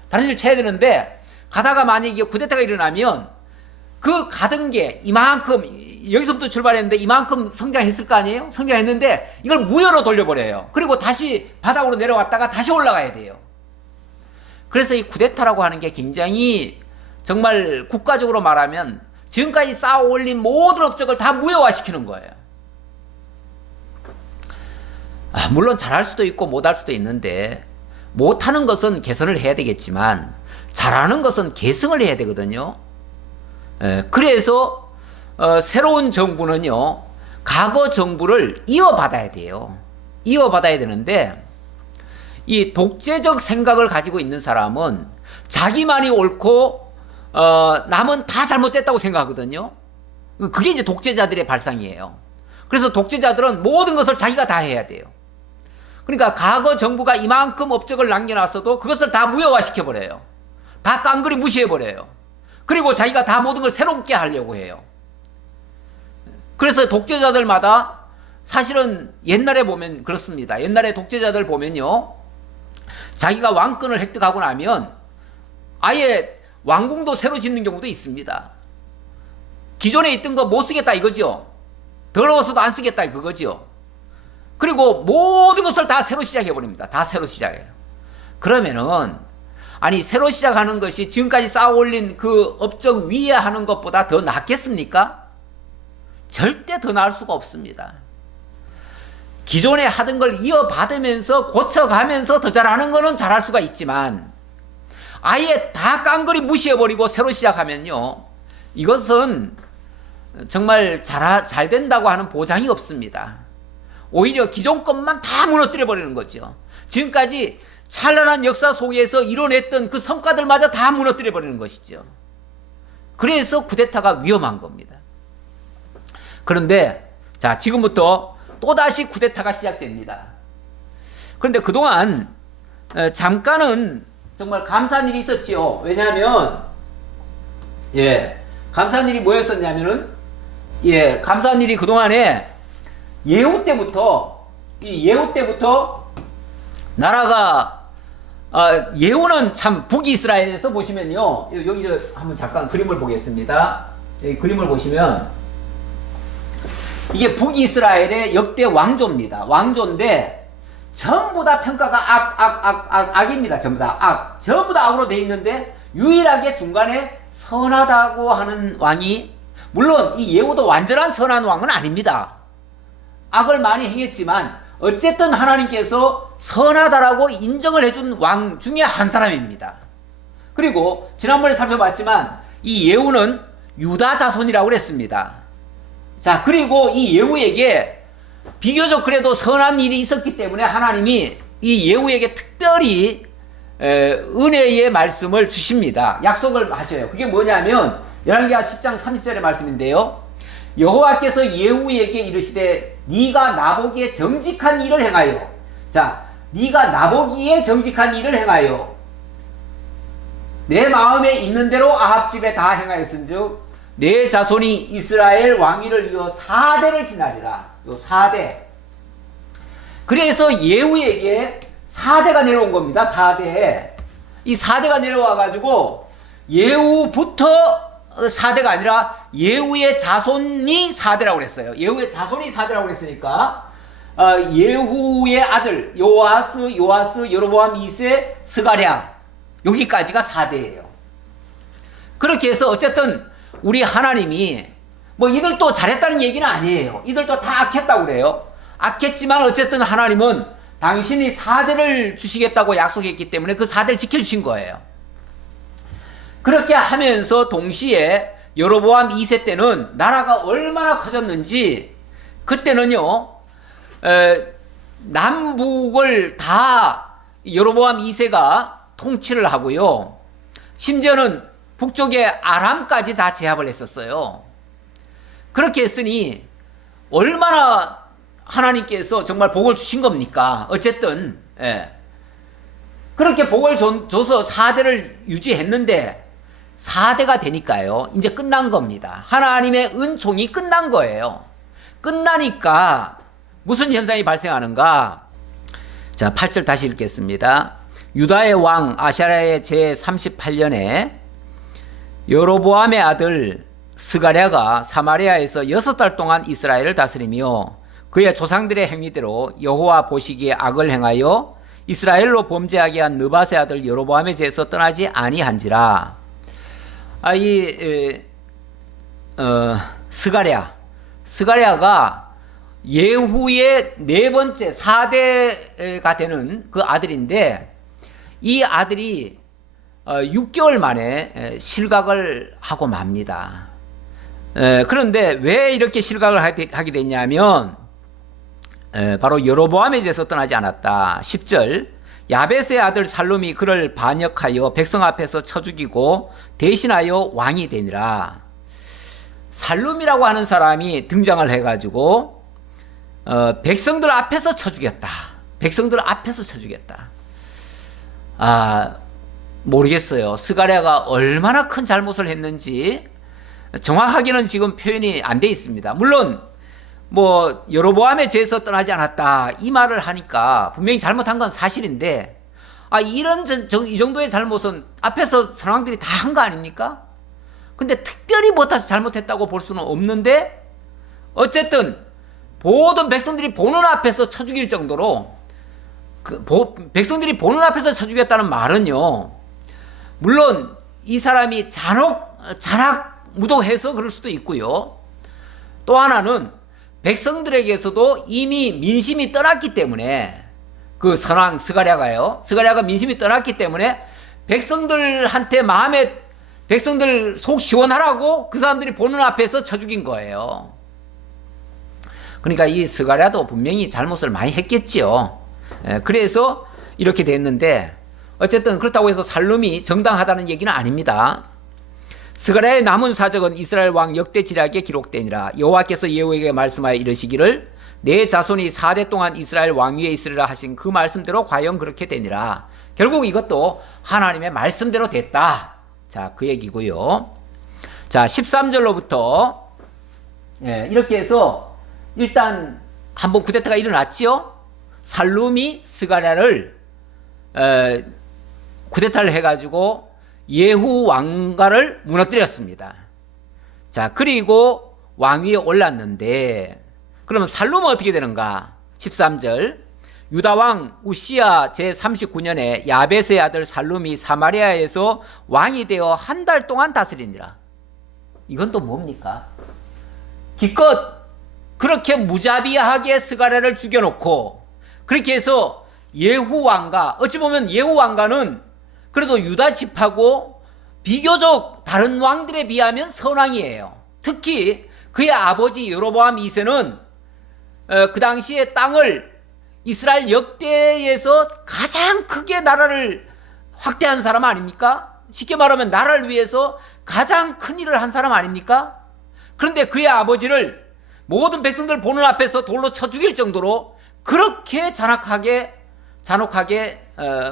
다른지를 쳐야 되는데 가다가 만약에 쿠데타가 일어나면 그 가던 게 이만큼 여기서부터 출발했는데 이만큼 성장했을 거 아니에요? 성장했는데 이걸 무효로 돌려버려요. 그리고 다시 바닥으로 내려왔다가 다시 올라가야 돼요. 그래서 이 쿠데타라고 하는 게 굉장히 정말 국가적으로 말하면 지금까지 쌓아 올린 모든 업적을 다 무효화시키는 거예요. 물론 잘할 수도 있고 못할 수도 있는데 못하는 것은 개선을 해야 되겠지만 잘하는 것은 계승을 해야 되거든요. 그래서 새로운 정부는요, 과거 정부를 이어받아야 돼요. 이어받아야 되는데 이 독재적 생각을 가지고 있는 사람은 자기만이 옳고 남은 다 잘못됐다고 생각하거든요. 그게 이제 독재자들의 발상이에요. 그래서 독재자들은 모든 것을 자기가 다 해야 돼요. 그러니까 과거 정부가 이만큼 업적을 남겨놨어도 그것을 다 무효화시켜버려요. 다 깡그리 무시해버려요. 그리고 자기가 다 모든 걸 새롭게 하려고 해요. 그래서 독재자들마다 사실은 옛날에 보면 그렇습니다. 옛날에 독재자들 보면요, 자기가 왕권을 획득하고 나면 아예 왕궁도 새로 짓는 경우도 있습니다. 기존에 있던 거 못 쓰겠다 이거죠. 더러워서도 안 쓰겠다 그거죠. 그리고 모든 것을 다 새로 시작해버립니다. 다 새로 시작해요. 그러면은 아니 새로 시작하는 것이 지금까지 쌓아올린 그 업적 위에 하는 것보다 더 낫겠습니까? 절대 더 나을 수가 없습니다. 기존에 하던 걸 이어받으면서 고쳐가면서 더 잘하는 거는 잘할 수가 있지만 아예 다 깡그리 무시해버리고 새로 시작하면요, 이것은 정말 잘 된다고 하는 보장이 없습니다. 오히려 기존 것만 다 무너뜨려 버리는 거죠. 지금까지 찬란한 역사 속에서 이뤄냈던 그 성과들마저 다 무너뜨려 버리는 것이죠. 그래서 쿠데타가 위험한 겁니다. 그런데 자, 지금부터 또다시 쿠데타가 시작됩니다. 그런데 그동안 잠깐은 정말 감사한 일이 있었지요. 왜냐하면 감사한 일이 뭐였었냐면은 감사한 일이 그동안에 예후 때부터 나라가 예후는 참 북이스라엘에서 보시면요, 여기 한번 잠깐 그림을 보겠습니다. 여기 그림을 보시면 이게 북이스라엘의 역대 왕조입니다. 왕조인데 전부 다 평가가 악입니다. 전부 다 악. 전부 다 악으로 돼 있는데 유일하게 중간에 선하다고 하는 왕이, 물론 이 예후도 완전한 선한 왕은 아닙니다. 악을 많이 행했지만 어쨌든 하나님께서 선하다라고 인정을 해준 왕 중에 한 사람입니다. 그리고 지난번에 살펴봤지만 이 예후는 유다 자손이라고 그랬습니다. 자, 그리고 이 예후에게 비교적 그래도 선한 일이 있었기 때문에 하나님이 이 예후에게 특별히 은혜의 말씀을 주십니다. 약속을 하셔요. 그게 뭐냐면 열왕기하 10장 30절의 말씀인데요, 여호와께서 예후에게 이르시되 네가 나보기에 정직한 일을 행하여, 자, 네가 나보기에 정직한 일을 행하여 내 마음에 있는 대로 아합 집에 다 행하였은즉 내 자손이 이스라엘 왕위를 이어 4대를 지나리라. 요 4대. 그래서 예후에게 4대가 내려온 겁니다. 4대. 이 4대가 내려와 가지고 예후부터 4대가 아니라 예후의 자손이 4대라고 그랬어요. 예후의 자손이 4대라고 그랬으니까 예후의 아들 요아스, 여로보암 2세, 스가랴, 여기까지가 4대예요. 그렇게 해서 어쨌든 우리 하나님이 뭐 이들도 잘했다는 얘기는 아니에요. 이들도 다 악했다고 그래요. 악했지만 어쨌든 하나님은 당신이 4대를 주시겠다고 약속했기 때문에 그 4대를 지켜주신 거예요. 그렇게 하면서 동시에 여로보암 2세 때는 나라가 얼마나 커졌는지, 그때는요 남북을 다 여로보암 2세가 통치를 하고요, 심지어는 북쪽의 아람까지 다 제압을 했었어요. 그렇게 했으니 얼마나 하나님께서 정말 복을 주신 겁니까? 어쨌든 그렇게 복을 줘서 4대를 유지했는데 4대가 되니까요, 이제 끝난 겁니다. 하나님의 은총이 끝난 거예요. 끝나니까 무슨 현상이 발생하는가? 자, 8절 다시 읽겠습니다. 유다의 왕 아샤랴의 제38년에 여로보암의 아들 스가랴가 사마리아에서 6달 동안 이스라엘을 다스리며 그의 조상들의 행위대로 여호와 보시기에 악을 행하여 이스라엘로 범죄하게 한 느밧의 아들 여로보암의 제에서 떠나지 아니한지라. 스가랴가 예후의 네 번째 4대가 되는 그 아들인데, 이 아들이 6개월 만에 실각을 하고 맙니다. 그런데 왜 이렇게 실각을 하게 됐냐면 바로 여로보암의 제에서 떠나지 않았다. 10절, 야벳의 아들 살룸이 그를 반역하여 백성 앞에서 쳐 죽이고 대신하여 왕이 되니라. 살룸이라고 하는 사람이 등장을 해가지고 백성들 앞에서 쳐 죽였다. 백성들 앞에서 쳐 죽였다. 모르겠어요. 스가랴가 얼마나 큰 잘못을 했는지 정확하게는 지금 표현이 안 돼 있습니다. 물론 뭐 여로보암의 죄에서 떠나지 않았다 이 말을 하니까 분명히 잘못한 건 사실인데, 이 정도의 잘못은 앞에서 선왕들이 다 한 거 아닙니까? 근데 특별히 못해서 잘못했다고 볼 수는 없는데, 어쨌든 모든 백성들이 보는 앞에서 쳐 죽일 정도로 백성들이 보는 앞에서 쳐 죽였다는 말은요, 물론 이 사람이 잔악무도해서 그럴 수도 있고요, 또 하나는 백성들에게서도 이미 민심이 떠났기 때문에, 그 선왕 스가랴가 민심이 떠났기 때문에 백성들 속 시원하라고 그 사람들이 보는 앞에서 쳐 죽인 거예요. 그러니까 이 스가랴도 분명히 잘못을 많이 했겠지요. 그래서 이렇게 됐는데, 어쨌든 그렇다고 해서 살룸이 정당하다는 얘기는 아닙니다. 스가랴의 남은 사적은 이스라엘 왕 역대 지략에 기록되니라. 여호와께서 예후에게 말씀하여 이르시기를 내 자손이 4대 동안 이스라엘 왕 위에 있으리라 하신 그 말씀대로 과연 그렇게 되니라. 결국 이것도 하나님의 말씀대로 됐다. 자, 그 얘기고요. 자, 13절로부터 이렇게 해서 일단 한번 쿠데타가 일어났죠. 살룸이 스가랴를 쿠데타를 해가지고 예후 왕가를 무너뜨렸습니다. 자, 그리고 왕 위에 올랐는데, 그러면 살룸은 어떻게 되는가? 13절, 유다 왕 우시야 제39년에 야벳의 아들 살룸이 사마리아에서 왕이 되어 한 달 동안 다스리니라. 이건 또 뭡니까? 기껏 그렇게 무자비하게 스가랴를 죽여놓고 그렇게 해서 예후 왕가, 어찌 보면 예후 왕가는 그래도 유다 집하고 비교적 다른 왕들에 비하면 선왕이에요. 특히 그의 아버지 여로보암 2세는 그 당시에 땅을 이스라엘 역대에서 가장 크게 나라를 확대한 사람 아닙니까? 쉽게 말하면 나라를 위해서 가장 큰 일을 한 사람 아닙니까? 그런데 그의 아버지를 모든 백성들 보는 앞에서 돌로 쳐 죽일 정도로 그렇게 잔혹하게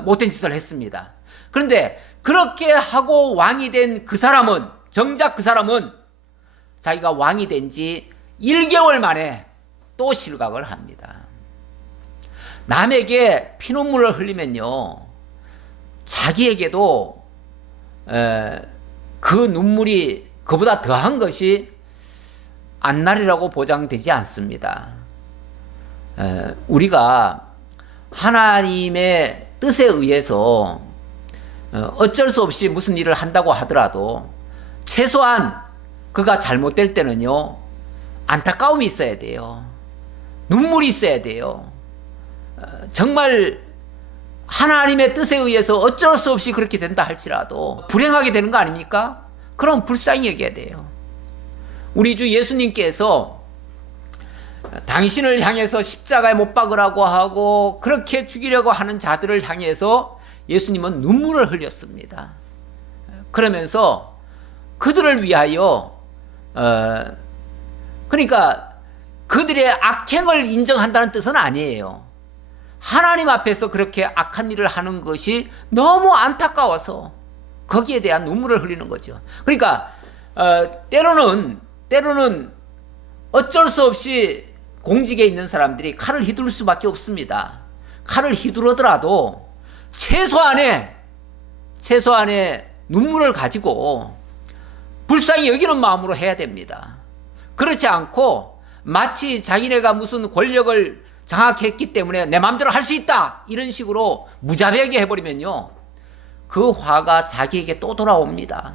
못된 짓을 했습니다. 그런데 그렇게 하고 왕이 된 그 사람은, 정작 그 사람은 자기가 왕이 된 지 1개월 만에 또 실각을 합니다. 남에게 피눈물을 흘리면요, 자기에게도 그 눈물이 그보다 더한 것이 안날이라고 보장되지 않습니다. 우리가 하나님의 뜻에 의해서 어쩔 수 없이 무슨 일을 한다고 하더라도 최소한 그가 잘못될 때는요, 안타까움이 있어야 돼요. 눈물이 있어야 돼요. 정말 하나님의 뜻에 의해서 어쩔 수 없이 그렇게 된다 할지라도 불행하게 되는 거 아닙니까? 그럼 불쌍히 여겨야 돼요. 우리 주 예수님께서 당신을 향해서 십자가에 못 박으라고 하고 그렇게 죽이려고 하는 자들을 향해서 예수님은 눈물을 흘렸습니다. 그러면서 그들을 위하여 그러니까 그들의 악행을 인정한다는 뜻은 아니에요. 하나님 앞에서 그렇게 악한 일을 하는 것이 너무 안타까워서 거기에 대한 눈물을 흘리는 거죠. 그러니까 때로는 어쩔 수 없이 공직에 있는 사람들이 칼을 휘두를 수밖에 없습니다. 칼을 휘두르더라도 최소한의 눈물을 가지고 불쌍히 여기는 마음으로 해야 됩니다. 그렇지 않고 마치 자기네가 무슨 권력을 장악했기 때문에 내 마음대로 할 수 있다 이런 식으로 무자비하게 해버리면요, 그 화가 자기에게 또 돌아옵니다.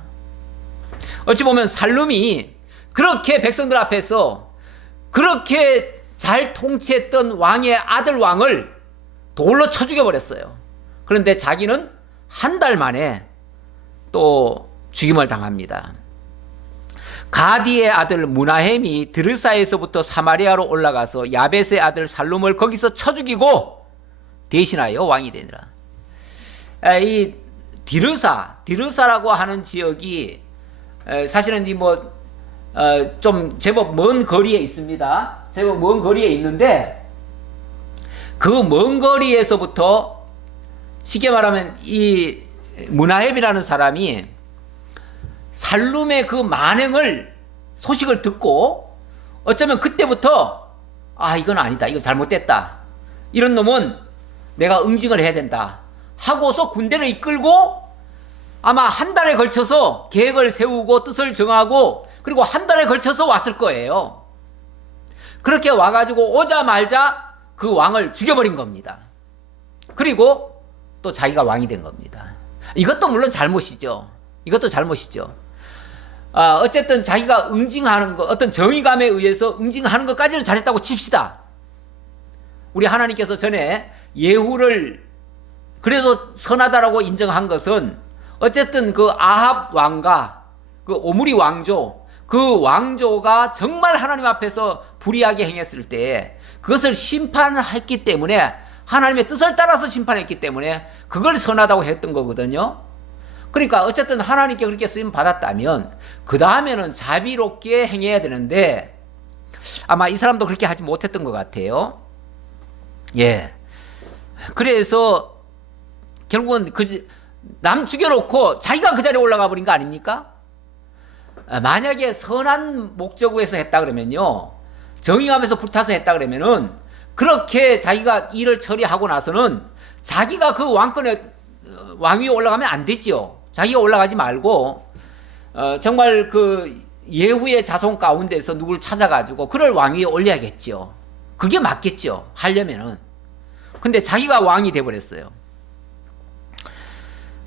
어찌 보면 살룸이 그렇게 백성들 앞에서 그렇게 잘 통치했던 왕의 아들 왕을 돌로 쳐 죽여버렸어요. 그런데 자기는 한 달 만에 또 죽임을 당합니다. 가디의 아들 무나헴이 드르사에서부터 사마리아로 올라가서 야벳의 아들 살룸을 거기서 쳐 죽이고 대신하여 왕이 되니라. 이 디르사라고 하는 지역이 사실은 좀 제법 먼 거리에 있습니다. 제법 먼 거리에 있는데 그 먼 거리에서부터 쉽게 말하면 이 무나헴이라는 사람이 살룸의 그 만행을 소식을 듣고 어쩌면 그때부터 이건 아니다, 이거 잘못됐다, 이런 놈은 내가 응징을 해야 된다 하고서 군대를 이끌고 아마 한 달에 걸쳐서 계획을 세우고 뜻을 정하고 그리고 한 달에 걸쳐서 왔을 거예요. 그렇게 와가지고 오자마자 그 왕을 죽여버린 겁니다. 그리고 또 자기가 왕이 된 겁니다. 이것도 물론 잘못이죠. 어쨌든 자기가 응징하는 것, 어떤 정의감에 의해서 응징하는 것까지는 잘했다고 칩시다. 우리 하나님께서 전에 예후를 그래도 선하다라고 인정한 것은 어쨌든 그 아합 왕과 그 오므리 왕조, 그 왕조가 정말 하나님 앞에서 불의하게 행했을 때 그것을 심판했기 때문에, 하나님의 뜻을 따라서 심판했기 때문에 그걸 선하다고 했던 거거든요. 그러니까 어쨌든 하나님께 그렇게 쓰임 받았다면 그 다음에는 자비롭게 행해야 되는데 아마 이 사람도 그렇게 하지 못했던 것 같아요. 예. 그래서 결국은 남 죽여놓고 자기가 그 자리에 올라가 버린 거 아닙니까? 만약에 선한 목적으로 했다 그러면요, 정의감에서 불타서 했다 그러면은 그렇게 자기가 일을 처리하고 나서는 자기가 그 왕 위에 올라가면 안 되죠. 자기가 올라가지 말고 정말 그 예후의 자손 가운데서 누굴 찾아가지고 그를 왕 위에 올려야겠죠. 그게 맞겠죠, 하려면은. 근데 자기가 왕이 돼버렸어요.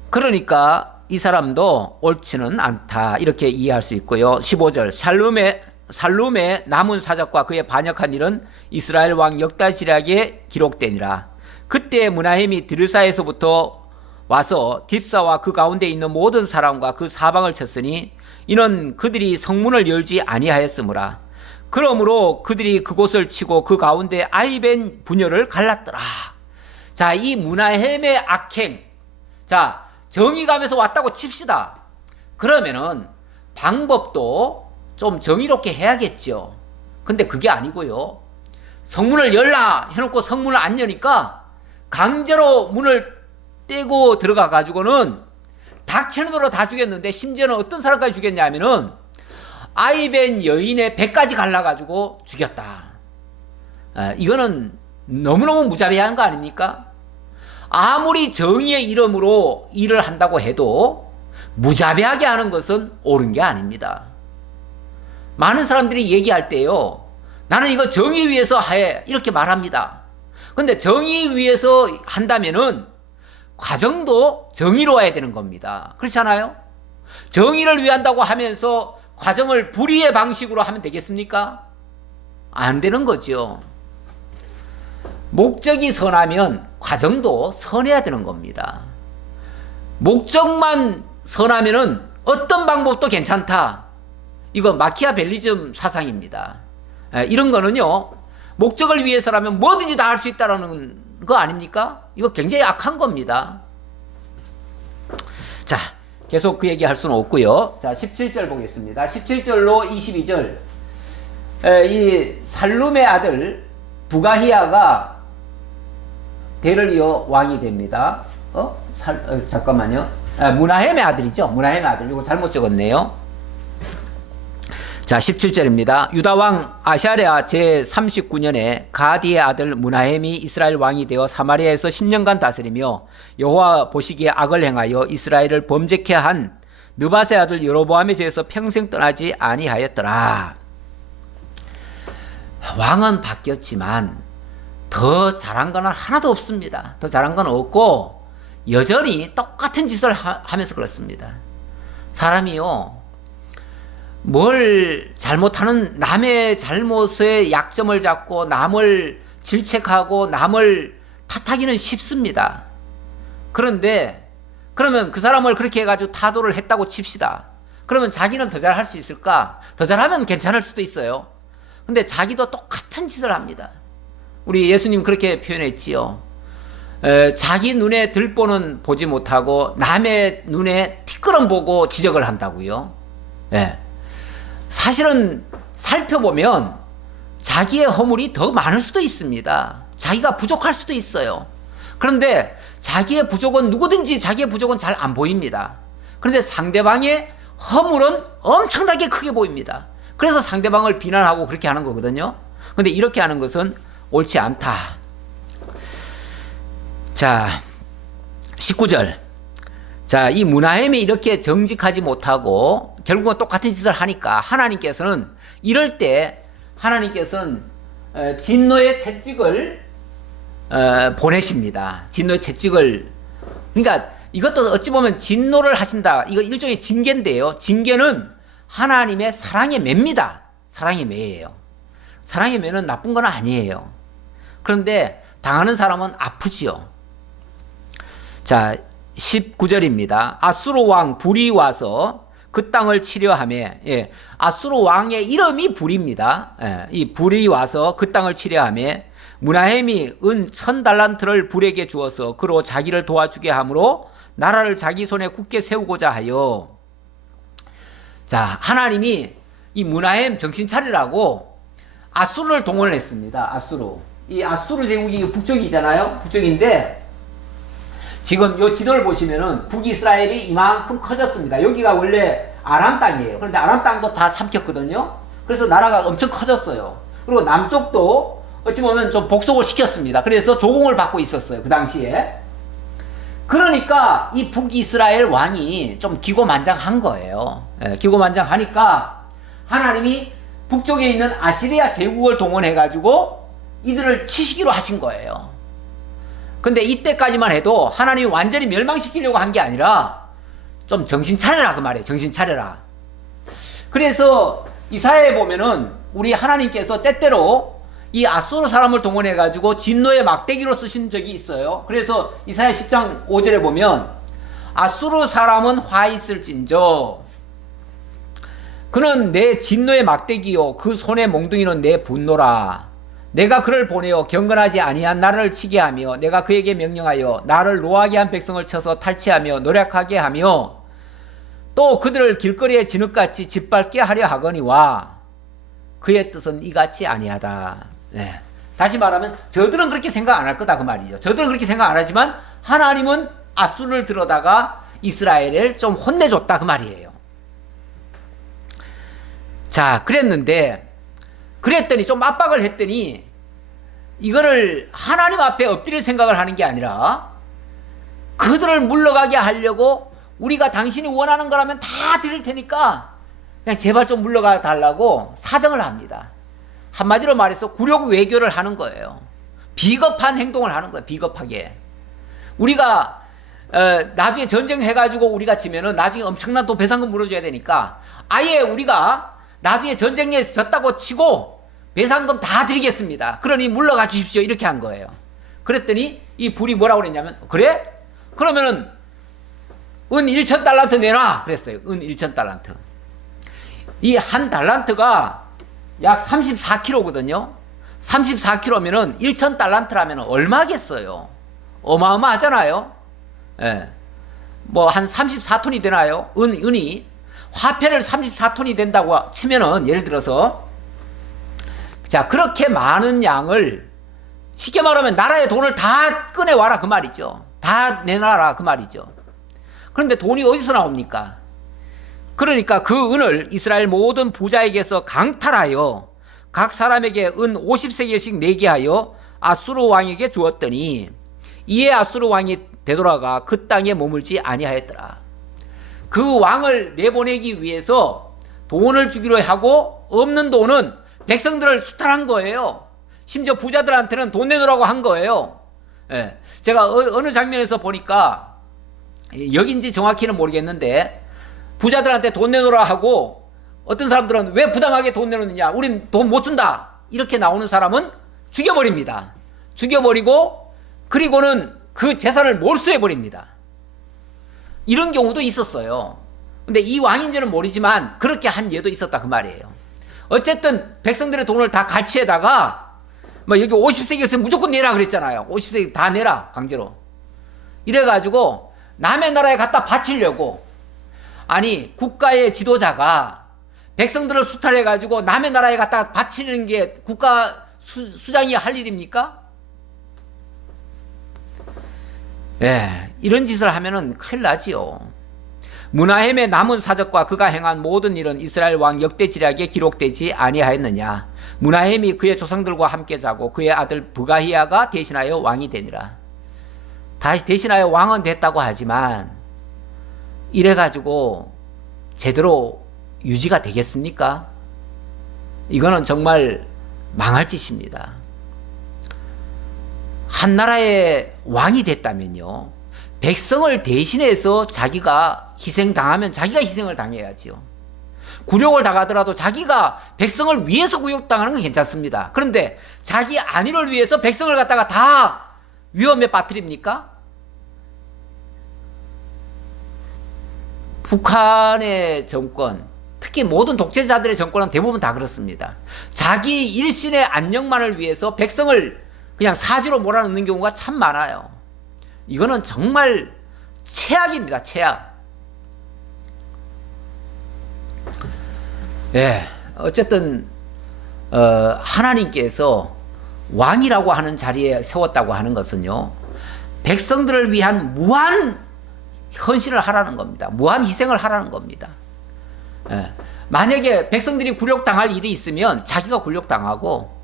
그러니까 이 사람도 옳지는 않다, 이렇게 이해할 수 있고요. 15절 살룸의 남은 사적과 그의 반역한 일은 이스라엘 왕 역다시락에 기록되니라. 그때 무나헴이 드르사에서부터 와서 딥사와 그 가운데 있는 모든 사람과 그 사방을 쳤으니 이는 그들이 성문을 열지 아니하였으므라. 그러므로 그들이 그곳을 치고 그 가운데 아이벤 부녀를 갈랐더라. 자, 이 무나헴의 악행, 자, 정의감에서 왔다고 칩시다. 그러면은 방법도 좀 정의롭게 해야겠죠. 근데 그게 아니고요, 성문을 열라 해놓고 성문을 안 여니까 강제로 문을 떼고 들어가 가지고는 닥치는 대로 다 죽였는데, 심지어는 어떤 사람까지 죽였냐면은 아이벤 여인의 배까지 갈라가지고 죽였다. 이거는 너무너무 무자비한 거 아닙니까? 아무리 정의의 이름으로 일을 한다고 해도 무자비하게 하는 것은 옳은 게 아닙니다. 많은 사람들이 얘기할 때요, 나는 이거 정의 위해서 해, 이렇게 말합니다. 근데 정의 위해서 한다면은 과정도 정의로워야 되는 겁니다. 그렇잖아요? 정의를 위한다고 하면서 과정을 불의의 방식으로 하면 되겠습니까? 안 되는 거죠. 목적이 선하면 과정도 선해야 되는 겁니다. 목적만 선하면은 어떤 방법도 괜찮다. 이거 마키아벨리즘 사상입니다. 이런 거는요, 목적을 위해서라면 뭐든지 다 할 수 있다는 거 아닙니까? 이거 굉장히 악한 겁니다. 자, 계속 그 얘기 할 수는 없고요. 자, 17절 보겠습니다. 17절로 22절. 이 살룸의 아들 부가히야가 대를 이어 왕이 됩니다. 잠깐만요. 무나헴의 아들이죠. 무나헴의 아들. 이거 잘못 적었네요. 자, 17절입니다. 유다 왕 아샤랴 제39년에 가디의 아들 무나헴이 이스라엘 왕이 되어 사마리아에서 10년간 다스리며 여호와 보시기에 악을 행하여 이스라엘을 범죄케 한 느밧의 아들 여로보암의 죄에서 평생 떠나지 아니하였더라. 왕은 바뀌었지만 더 잘한 건 하나도 없습니다. 더 잘한 건 없고 여전히 똑같은 짓을 하면서 그렇습니다. 사람이요, 뭘 잘못하는, 남의 잘못에 약점을 잡고 남을 질책하고 남을 탓하기는 쉽습니다. 그런데 그러면 그 사람을 그렇게 해가지고 타도를 했다고 칩시다. 그러면 자기는 더 잘할 수 있을까? 더 잘하면 괜찮을 수도 있어요. 근데 자기도 똑같은 짓을 합니다. 우리 예수님 그렇게 표현했지요. 자기 눈에 들보는 보지 못하고 남의 눈에 티끌은 보고 지적을 한다고요. 예. 사실은 살펴보면 자기의 허물이 더 많을 수도 있습니다. 자기가 부족할 수도 있어요. 그런데 자기의 부족은, 누구든지 자기의 부족은 잘 안 보입니다. 그런데 상대방의 허물은 엄청나게 크게 보입니다. 그래서 상대방을 비난하고 그렇게 하는 거거든요. 그런데 이렇게 하는 것은 옳지 않다. 자, 19절. 자, 이 무나헴이 이렇게 정직하지 못하고 결국은 똑같은 짓을 하니까 하나님께서는 이럴 때 하나님께서는 진노의 채찍을 보내십니다. 진노의 채찍을. 그러니까 이것도 어찌 보면 진노를 하신다. 이거 일종의 징계인데요. 징계는 하나님의 사랑의 매입니다. 사랑의 매예요. 사랑의 매는 나쁜 건 아니에요. 그런데 당하는 사람은 아프지요. 자, 19절입니다. 아수르 왕 불이 와서 그 땅을 치려하며, 예, 아수르 왕의 이름이 불입니다. 예, 이 불이 와서 그 땅을 치려하며 무나헴이 은 1000달란트를 불에게 주어서 그로 자기를 도와주게 하므로 나라를 자기 손에 굳게 세우고자 하여. 자, 하나님이 이 무나헴 정신 차리라고 아수르를 동원을 했습니다. 아수르. 이 아수르 제국이 북쪽이잖아요. 북쪽인데 지금 요 지도를 보시면은 북이스라엘이 이만큼 커졌습니다. 여기가 원래 아람 땅이에요. 그런데 아람 땅도 다 삼켰거든요. 그래서 나라가 엄청 커졌어요. 그리고 남쪽도 어찌 보면 좀 복속을 시켰습니다. 그래서 조공을 받고 있었어요. 그 당시에. 그러니까 이 북이스라엘 왕이 좀 기고만장한 거예요. 예, 기고만장하니까 하나님이 북쪽에 있는 아시리아 제국을 동원해가지고 이들을 치시기로 하신 거예요. 근데 이때까지만 해도 하나님이 완전히 멸망시키려고 한 게 아니라 좀 정신 차려라 그 말이에요. 정신 차려라. 그래서 이사야에 보면은 우리 하나님께서 때때로 이 아수르 사람을 동원해 가지고 진노의 막대기로 쓰신 적이 있어요. 그래서 이사야 10장 5절에 보면 아수르 사람은 화 있을진저 그는 내 진노의 막대기요 그 손의 몽둥이는 내 분노라. 내가 그를 보내어 경건하지 아니한 나를 치게 하며 내가 그에게 명령하여 나를 노하게 한 백성을 쳐서 탈취하며 노력하게 하며 또 그들을 길거리에 진흙같이 짓밟게 하려 하거니와 그의 뜻은 이같이 아니하다. 네. 다시 말하면 저들은 그렇게 생각 안 할 거다 그 말이죠. 저들은 그렇게 생각 안 하지만 하나님은 아수르를 들어다가 이스라엘을 좀 혼내줬다 그 말이에요. 자, 그랬더니 좀 압박을 했더니 이거를 하나님 앞에 엎드릴 생각을 하는 게 아니라 그들을 물러가게 하려고 우리가 당신이 원하는 거라면 다 드릴 테니까 그냥 제발 좀 물러가 달라고 사정을 합니다. 한마디로 말해서 굴욕 외교를 하는 거예요. 비겁한 행동을 하는 거예요. 비겁하게. 우리가 나중에 전쟁해가지고 우리가 지면은 나중에 엄청난 또 배상금 물어줘야 되니까 아예 우리가 나중에 전쟁에 졌다고 치고 배상금 다 드리겠습니다. 그러니 물러가 주십시오. 이렇게 한 거예요. 그랬더니 이 불이 뭐라고 그랬냐면 그래? 그러면은 은 1000달란트 내놔 그랬어요. 은 1000달란트. 이 한 달란트가 약 34kg거든요. 34kg면은 1000달란트라면 얼마겠어요? 어마어마하잖아요. 예. 뭐 한 34톤이 되나요? 은이 화폐를 34톤이 된다고 치면은 예를 들어서 자 그렇게 많은 양을 쉽게 말하면 나라의 돈을 다 꺼내와라 그 말이죠. 다 내놔라 그 말이죠. 그런데 돈이 어디서 나옵니까? 그러니까 그 은을 이스라엘 모든 부자에게서 강탈하여 각 사람에게 은 50세겔씩 내게 하여 아수르 왕에게 주었더니 이에 아수르 왕이 되돌아가 그 땅에 머물지 아니하였더라. 그 왕을 내보내기 위해서 돈을 주기로 하고 없는 돈은 백성들을 수탈한 거예요. 심지어 부자들한테는 돈 내놓으라고 한 거예요. 예. 제가 어느 장면에서 보니까 여긴지 정확히는 모르겠는데 부자들한테 돈 내놓으라 하고 어떤 사람들은 왜 부당하게 돈 내놓느냐 우린 돈 못 준다 이렇게 나오는 사람은 죽여버립니다. 죽여버리고 그리고는 그 재산을 몰수해버립니다. 이런 경우도 있었어요. 근데 이 왕인지는 모르지만 그렇게 한 예도 있었다 그 말이에요. 어쨌든 백성들의 돈을 다 갈취에다가 뭐 여기 50세겔씩 무조건 내라 그랬잖아요. 50세겔 다 내라 강제로. 이래가지고 남의 나라에 갖다 바치려고 아니 국가의 지도자가 백성들을 수탈해가지고 남의 나라에 갖다 바치는 게 국가 수장이 할 일입니까? 예, 이런 짓을 하면은 큰일 나지요. 문하햄의 남은 사적과 그가 행한 모든 일은 이스라엘 왕 역대지략에 기록되지 아니하였느냐. 문하햄이 그의 조상들과 함께 자고 그의 아들 부가히야가 대신하여 왕이 되니라. 다시 대신하여 왕은 됐다고 하지만 이래가지고 제대로 유지가 되겠습니까? 이거는 정말 망할 짓입니다. 한 나라의 왕이 됐다면요 백성을 대신해서 자기가 희생당하면 자기가 희생을 당해야지요. 굴욕을 당하더라도 자기가 백성을 위해서 굴욕당하는 건 괜찮습니다. 그런데 자기 안위를 위해서 백성을 갖다가 다 위험에 빠뜨립니까? 북한의 정권, 특히 모든 독재자들의 정권은 대부분 다 그렇습니다. 자기 일신의 안녕만을 위해서 백성을 그냥 사지로 몰아넣는 경우가 참 많아요. 이거는 정말 최악입니다. 최악. 예, 어쨌든 하나님께서 왕이라고 하는 자리에 세웠다고 하는 것은요 백성들을 위한 무한 헌신을 하라는 겁니다. 무한 희생을 하라는 겁니다. 예, 만약에 백성들이 굴욕당할 일이 있으면 자기가 굴욕당하고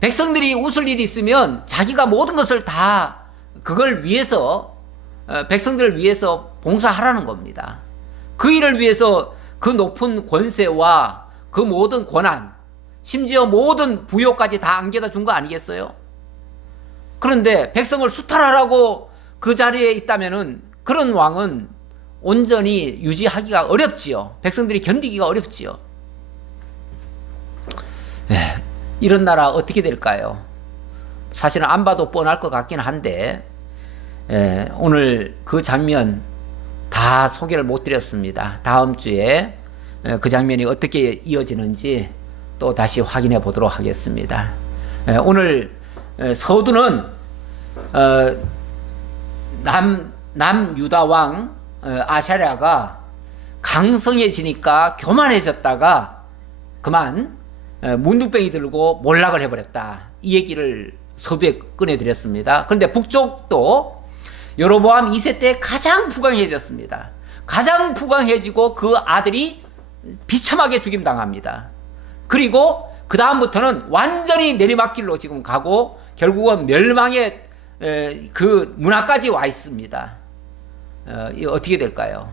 백성들이 웃을 일이 있으면 자기가 모든 것을 다 그걸 위해서 백성들을 위해서 봉사하라는 겁니다. 그 일을 위해서 그 높은 권세와 그 모든 권한 심지어 모든 부요까지 다 안겨다 준 거 아니겠어요? 그런데 백성을 수탈하라고 그 자리에 있다면은 그런 왕은 온전히 유지하기가 어렵지요. 백성들이 견디기가 어렵지요. 이런 나라 어떻게 될까요? 사실은 안 봐도 뻔할 것 같긴 한데 오늘 그 장면 다 소개를 못 드렸습니다. 다음 주에 그 장면이 어떻게 이어지는지 또 다시 확인해 보도록 하겠습니다. 오늘 서두는 남유다 왕 아샤랴가 강성해지니까 교만해졌다가 그만 문둥병이 들고 몰락을 해버렸다. 이 얘기를 서두에 꺼내드렸습니다. 그런데 북쪽도 여로보암 2세 때 가장 부강해졌습니다. 가장 부강해지고 그 아들이 비참하게 죽임당합니다. 그리고 그 다음부터는 완전히 내리막길로 지금 가고 결국은 멸망의 그 문화까지 와 있습니다. 이거 어떻게 될까요?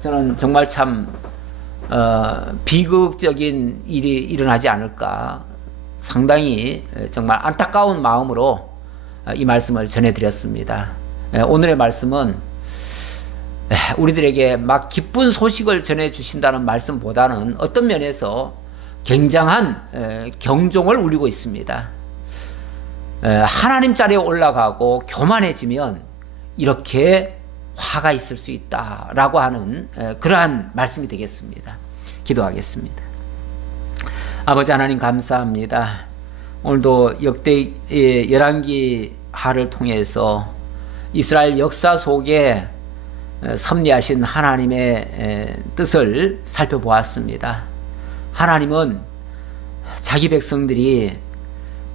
저는 정말 참 비극적인 일이 일어나지 않을까 상당히 정말 안타까운 마음으로 이 말씀을 전해드렸습니다. 오늘의 말씀은 우리들에게 막 기쁜 소식을 전해주신다는 말씀보다는 어떤 면에서 굉장한 경종을 울리고 있습니다. 하나님 자리에 올라가고 교만해지면 이렇게 화가 있을 수 있다라고 하는 그러한 말씀이 되겠습니다. 기도하겠습니다. 아버지 하나님 감사합니다. 오늘도 역대 열왕기하를 통해서 이스라엘 역사 속에 섭리하신 하나님의 뜻을 살펴보았습니다. 하나님은 자기 백성들이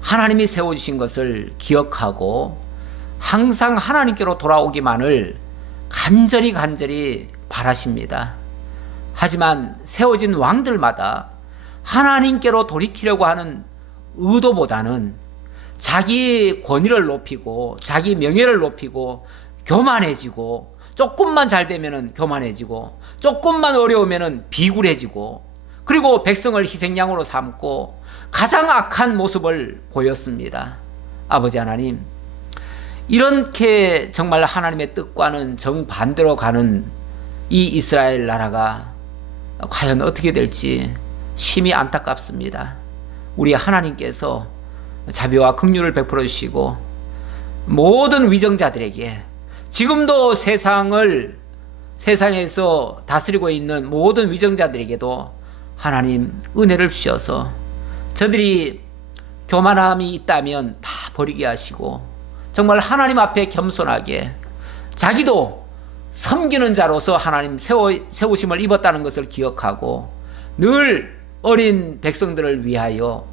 하나님이 세워주신 것을 기억하고 항상 하나님께로 돌아오기만을 간절히 바라십니다. 하지만 세워진 왕들마다 하나님께로 돌이키려고 하는 의도보다는 자기 권위를 높이고 자기 명예를 높이고 교만해지고, 조금만 잘 되면은 교만해지고, 조금만 어려우면은 비굴해지고, 그리고 백성을 희생양으로 삼고 가장 악한 모습을 보였습니다. 아버지 하나님, 이렇게 정말 하나님의 뜻과는 정반대로 가는 이 이스라엘 나라가 과연 어떻게 될지 심히 안타깝습니다. 우리 하나님께서 자비와 긍휼을 베풀어 주시고 모든 위정자들에게, 지금도 세상에서 다스리고 있는 모든 위정자들에게도 하나님 은혜를 주셔서 저들이 교만함이 있다면 다 버리게 하시고 정말 하나님 앞에 겸손하게 자기도 섬기는 자로서 하나님 세우심을 입었다는 것을 기억하고 늘 어린 백성들을 위하여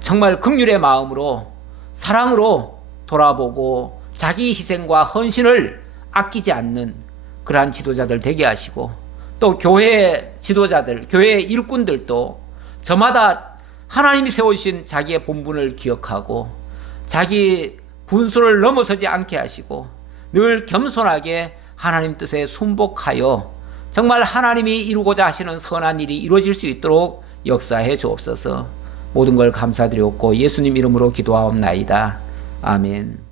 정말 긍휼의 마음으로 사랑으로 돌아보고 자기 희생과 헌신을 아끼지 않는 그러한 지도자들 되게 하시고, 또 교회 지도자들, 교회 일꾼들도 저마다 하나님이 세우신 자기의 본분을 기억하고 자기 분수를 넘어서지 않게 하시고 늘 겸손하게 하나님 뜻에 순복하여 정말 하나님이 이루고자 하시는 선한 일이 이루어질 수 있도록 역사해 주옵소서. 모든 걸 감사드리옵고 예수님 이름으로 기도하옵나이다. 아멘.